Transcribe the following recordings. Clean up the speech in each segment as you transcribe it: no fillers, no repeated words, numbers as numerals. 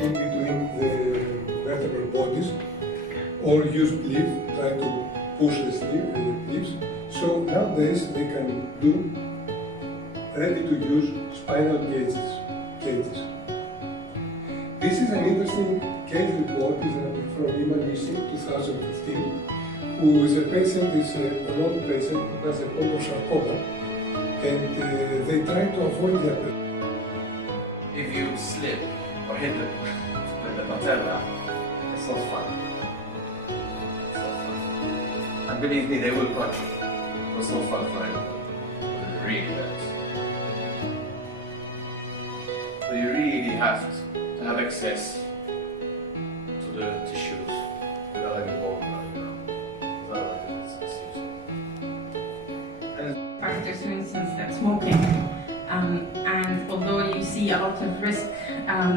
in between the vertebral bodies, or use leaf, try to push the leaves. So nowadays they can do ready-to-use spinal cages. This is an interesting case report from Imanisi 2015, who is a patient, an old patient who has a chondrosarcoma, and they try to avoid the operation. If you slip or hit it with the patella, it's not fun. It's not fun. And believe me, they will punch you. It's not fun for anyone. It really hurts. So you really have to have access to the tissues without like a bone marrow. Factors, for instance, that smoking. And although you see a lot of risk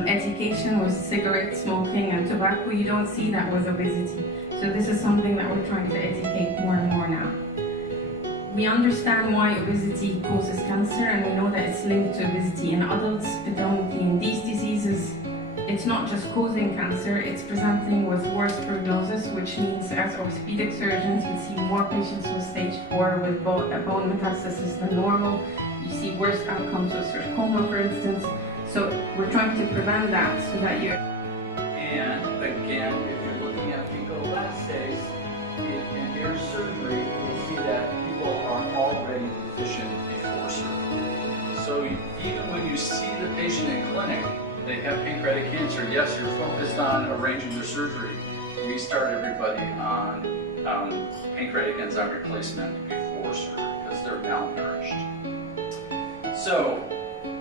education with cigarette smoking and tobacco, you don't see that with obesity. So this is something that we're trying to educate more and more now. We understand why obesity causes cancer, and we know that it's linked to obesity in adults, predominantly in these diseases. It's not just causing cancer, it's presenting with worse prognosis, which means as orthopedic surgeons, you see more patients with stage 4 with bone metastasis than normal. You see worse outcomes with sarcoma, for instance. So we're trying to prevent that so that you... And again, if you're looking at fecal assays in your surgery, you'll see that people are already deficient before surgery. So even when you see the patient in clinic, they have pancreatic cancer, yes, you're focused on arranging their surgery. We start everybody on pancreatic enzyme replacement before surgery because they're malnourished. So,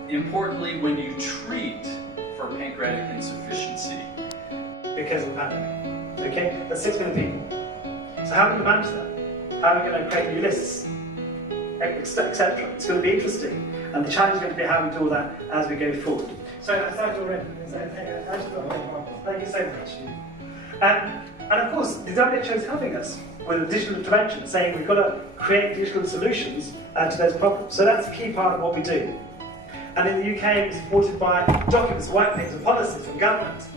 importantly, when you treat for pancreatic insufficiency, because of the pandemic, okay? That's 6 million people. So how are we going to manage that? How are we going to create new lists, etc.? It's going to be interesting, and the challenge is going to be how we do all that as we go forward. So I started already. Thank you so much. And of course, the WHO is helping us with a digital intervention, saying we've got to create digital solutions to those problems. So that's a key part of what we do. And in the UK, it's supported by documents, white papers, and policies from government.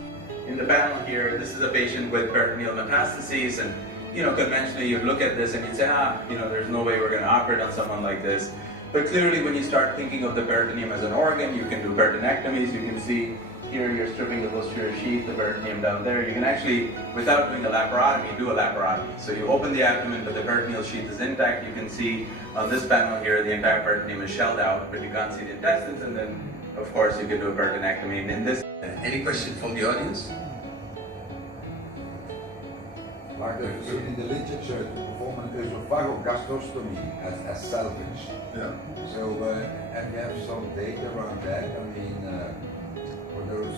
In the panel here, this is a patient with peritoneal metastases, and conventionally you'd look at this and you'd say, there's no way we're going to operate on someone like this. But clearly, when you start thinking of the peritoneum as an organ, you can do peritonectomies. You can see here you're stripping the posterior sheath, the peritoneum down there. You can actually, without doing a laparotomy, do a laparotomy. So you open the abdomen, but the peritoneal sheath is intact. You can see on this panel here, the entire peritoneum is shelled out, but you can't see the intestines. And then, of course, you can do a peritonectomy. And in this, any question from the audience? Like in the literature, to perform an esophageal gastrostomy as salvage. Yeah. So, and you have some data around that. I mean, for those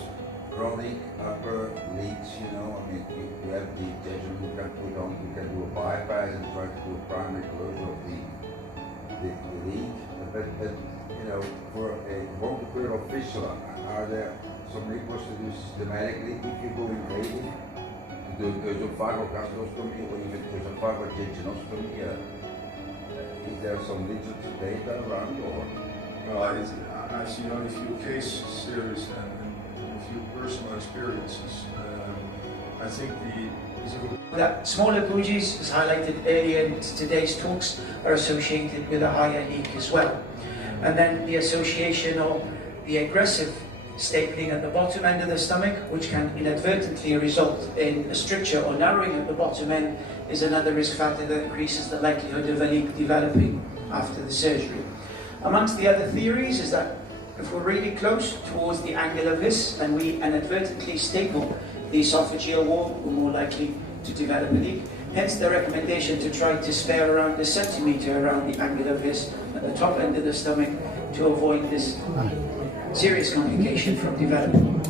chronic upper leaks, you have the jejunum you can put on, you can do a bypass and try to do a primary closure of the leak. But for a bronchopleural fistula, are there some reports to do systematically if you go invasive? The esophageal gastrostomy or even esophageal jejunostomy, is there some literature data around, or? Well, I've seen only a few case series and a few personal experiences. I think that smaller bougies, as highlighted earlier in today's talks, are associated with a higher leak as well. And then the association of the aggressive stapling at the bottom end of the stomach, which can inadvertently result in a stricture or narrowing at the bottom end, is another risk factor that increases the likelihood of a leak developing after the surgery. Amongst the other theories is that if we're really close towards the angle of this and we inadvertently staple the esophageal wall, we're more likely to develop a leak. Hence the recommendation to try to spare around a centimetre around the angle of this at the top end of the stomach to avoid this serious complication from developing.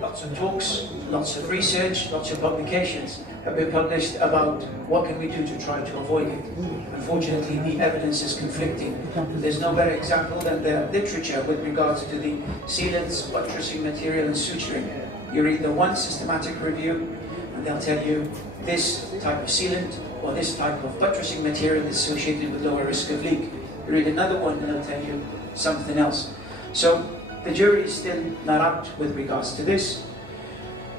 Lots of talks, lots of research, lots of publications have been published about what can we do to try to avoid it. Unfortunately, the evidence is conflicting. There's no better example than the literature with regards to the sealants, buttressing material and suturing. You read the one systematic review and they'll tell you this type of sealant or this type of buttressing material is associated with lower risk of leak. You read another one and they'll tell you something else. So the jury is still not out with regards to this.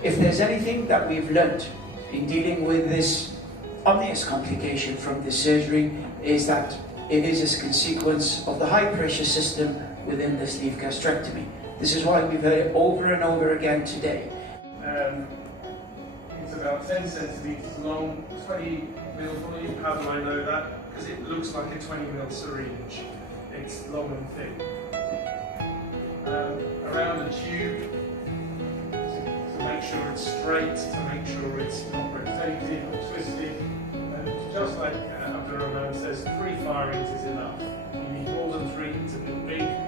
If there's anything that we've learnt in dealing with this obvious complication from this surgery, is that it is a consequence of the high pressure system within the sleeve gastrectomy. This is why we've heard it over and over again today. It's about 10 centimetres long, 20 mil volume. How do I know that? Because it looks like a 20 mil syringe. It's long and thick. Around the tube, to make sure it's straight, to make sure it's not rotated or twisted. And just like Abdurrahman says, 3 firings is enough. You need more than 3, it's a bit big.